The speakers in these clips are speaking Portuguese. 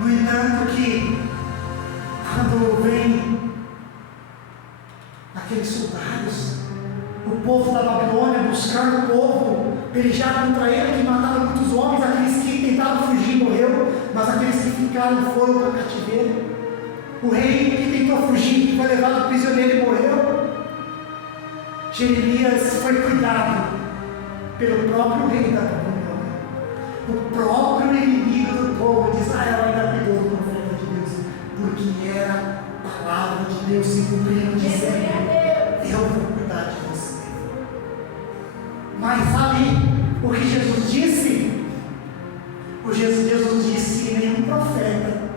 No entanto, que quando vem aqueles soldados, o povo da Babilônia buscar o povo, pelejar contra ele, que mataram muitos homens, aqueles que tentaram fugir morreu, mas aqueles que ficaram foram para o cativeiro. O rei que tentou fugir, que foi levado prisioneiro e morreu. Jeremias foi cuidado pelo próprio rei da Babilônia. O próprio inimigo do povo de Israel ainda cuidou do profeta de Deus, porque era a palavra de Deus se cumprindo, dizendo: eu vou cuidar de você. Mas sabe o que Jesus disse? Jesus disse: nenhum profeta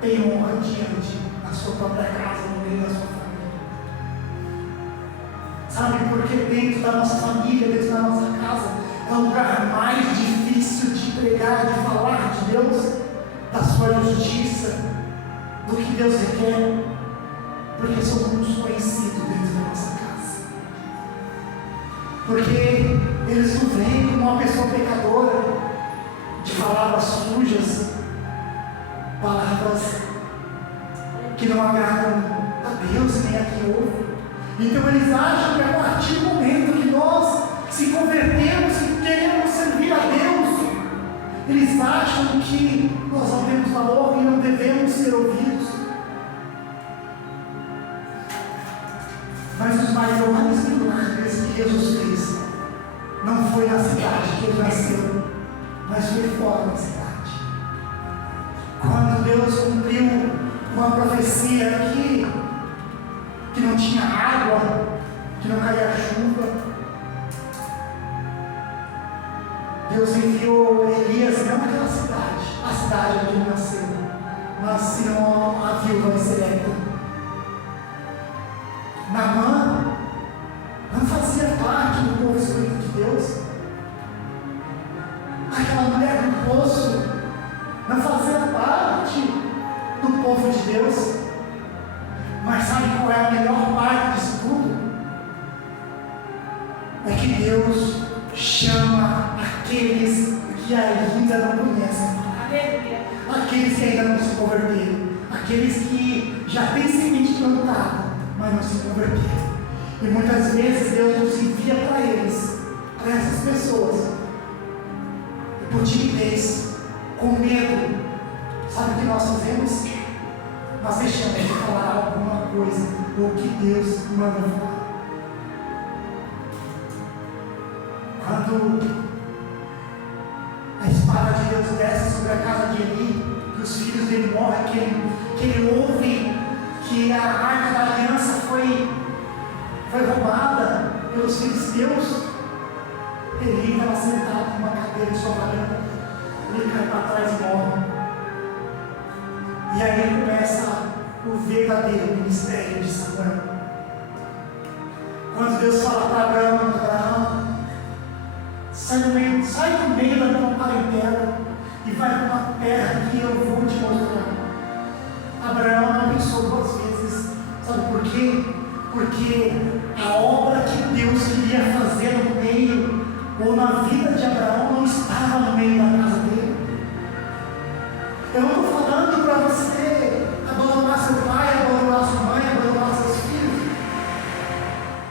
tem honra diante da sua própria casa, no meio da sua família. Sabe por que dentro da nossa família, dentro da nossa casa, é o lugar mais difícil de pregar, de falar de Deus, da sua justiça, do que Deus requer? Porque somos conhecidos dentro da nossa casa. Porque eles não veem como uma pessoa pecadora, de palavras sujas, palavras que não agradam a Deus nem a quem ouve. Então eles acham que a partir do momento que nós se convertemos e queremos servir a Deus, eles acham que nós não temos valor e não devemos ser ouvidos. Mas os maiores milagres que Jesus fez não foi na cidade que ele nasceu, mas foi fora da cidade. Quando Deus cumpriu uma profecia que não tinha água, que não caía chuva, Deus enviou Elias não naquela cidade, a cidade onde ele nasceu, mas senão a viúva de Serepta. Naamã não fazia parte do povo escolhido de Deus. Aquela mulher do poço não fazia parte do povo de Deus. Mas sabe qual é a melhor parte disso tudo? É que Deus chama aqueles que ainda não conhecem, aqueles que ainda não se converteram, aqueles que já têm semente plantada, mas não se converteram. E muitas vezes Deus nos envia para eles, para essas pessoas, e por timidez, com medo, sabe o que nós fazemos? Nós deixamos de falar alguma coisa, ou o que Deus manda falar. Quando a espada de Deus desce sobre a casa de Eli, que os filhos dele morrem, que ele ouve que a arca da aliança foi roubada pelos filisteus, Eli estava sentado numa cadeira de sua varanda, ele cai para trás e morre. E aí ele começa o verdadeiro ministério de Samuel. Quando Deus fala para Abraão, sai do meio da tua parentela e vai para uma terra que eu vou te mostrar. Abraão não pensou duas vezes. Sabe por quê? Porque a obra que Deus queria fazer no meio, ou na vida de Abraão, não estava no meio da casa dele. Eu não estou falando para você abandonar seu pai, abandonar sua mãe, abandonar seus filhos.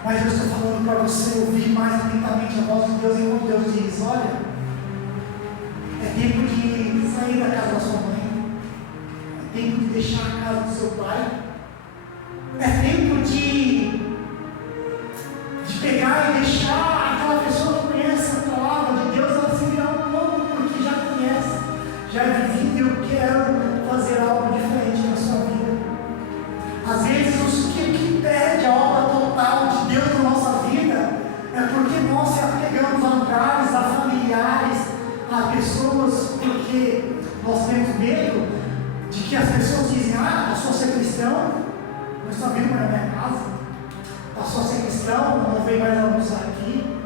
Mas eu estou falando para você ouvir mais atentamente a voz de Deus, enquanto Deus diz: olha, é tempo de sair da casa da sua mãe, é tempo de deixar a casa do seu pai, é tempo de pegar e deixar aquela pessoa que conhece a palavra de Deus, ela se virar um pouco, porque já conhece, já é vivido, e eu quero fazer algo diferente na sua vida. Às vezes o que impede a obra total de Deus na nossa vida é porque nós se apegamos a lugares, a familiares, a pessoas, porque nós temos medo de que as pessoas dizem: ah, passou a ser cristão, não está vindo para a minha casa, passou a ser cristão, não vem mais almoçar aqui,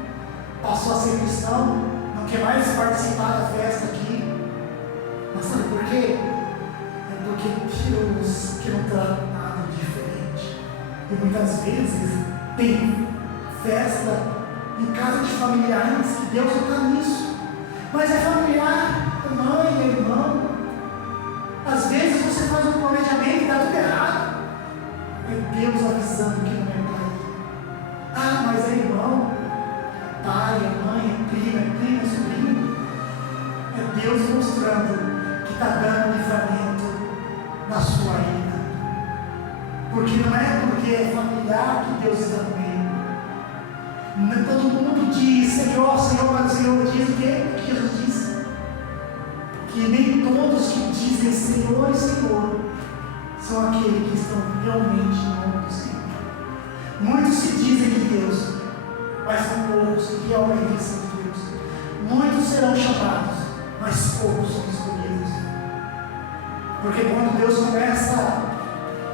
passou a ser cristão, não quer mais participar da festa aqui. Mas sabe por quê? É porque Deus quer mostrar nada diferente. E muitas vezes tem festa em casa de familiares que Deus não está nisso. Mas é familiar, é mãe, é irmão. Às Deus mostrando que está dando livramento na sua ida. Porque não é porque é familiar que Deus está no meio. Todo mundo diz, Senhor, Senhor, mas o Senhor diz o que Jesus disse? Que nem todos que dizem Senhor e Senhor são aqueles que estão realmente no nome do Senhor. Muitos se dizem de Deus, mas são poucos que realmente são de Deus. Muitos serão chamados, mas poucos são escolhidos. Porque quando Deus começa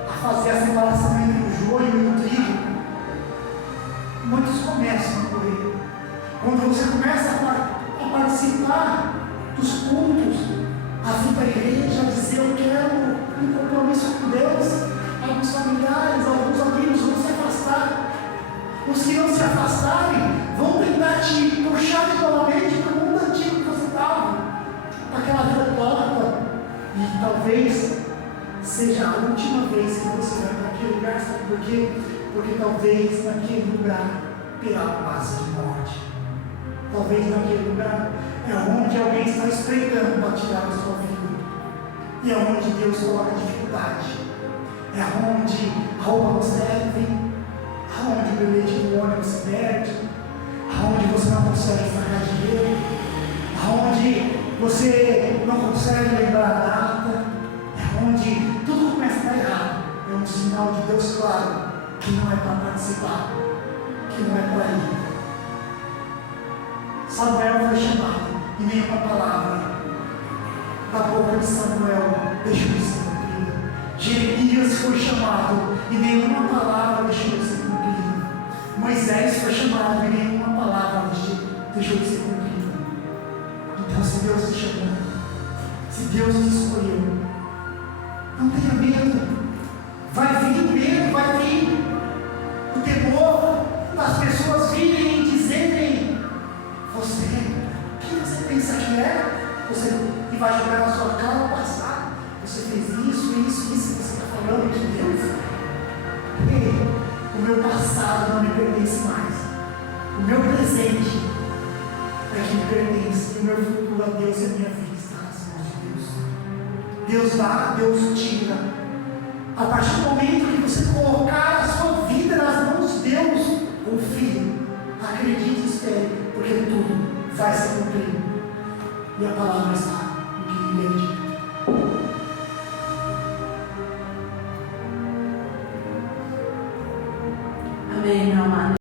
a fazer a separação entre o joio e o trigo, muitos começam a correr. Quando você começa a participar dos cultos, a vir para a igreja, a dizer eu quero um compromisso com Deus, alguns familiares, alguns amigos vão se afastar. Os que não se afastarem vão tentar te puxar novamente para o mundo antigo que você estava, para aquela vida torta. E talvez seja a última vez que você vai para aquele lugar, sabe por quê? Porque talvez naquele lugar terá um passo de morte. Talvez naquele lugar é onde alguém está espreitando para tirar a sua vida. E é onde Deus coloca dificuldade. É onde a roupa não serve, aonde o bilhete do ônibus se perde, aonde você não consegue sacar dinheiro, aonde você não consegue lembrar a data, é onde tudo começa a dar errado. É um sinal de Deus claro que não é para participar, que não é para ir. Samuel foi chamado e nenhuma palavra da boca de Samuel deixou de ser cumprida. Jeremias foi chamado e nenhuma palavra deixou de ser cumprida. Moisés foi chamado e nenhuma palavra deixou de ser cumprida. Então, se Deus te chamou, se Deus te escolheu, não tenha medo. Vai vir o medo, vai vir o temor das pessoas virem e dizerem: quem você pensa que é? E vai jogar na sua cara o passado. Você fez isso, que você está falando de Deus? Ei, o meu passado não me pertence mais. O meu presente é que me pertence. E o meu futuro a Deus e a minha vida está nas mãos de Deus. Deus dá, Deus tira. A partir do momento que você colocar a sua vida nas mãos de Deus, confie, acredite e espere, porque tudo vai se cumprir. E a palavra está no que lhe é dito. Amém, meu amado.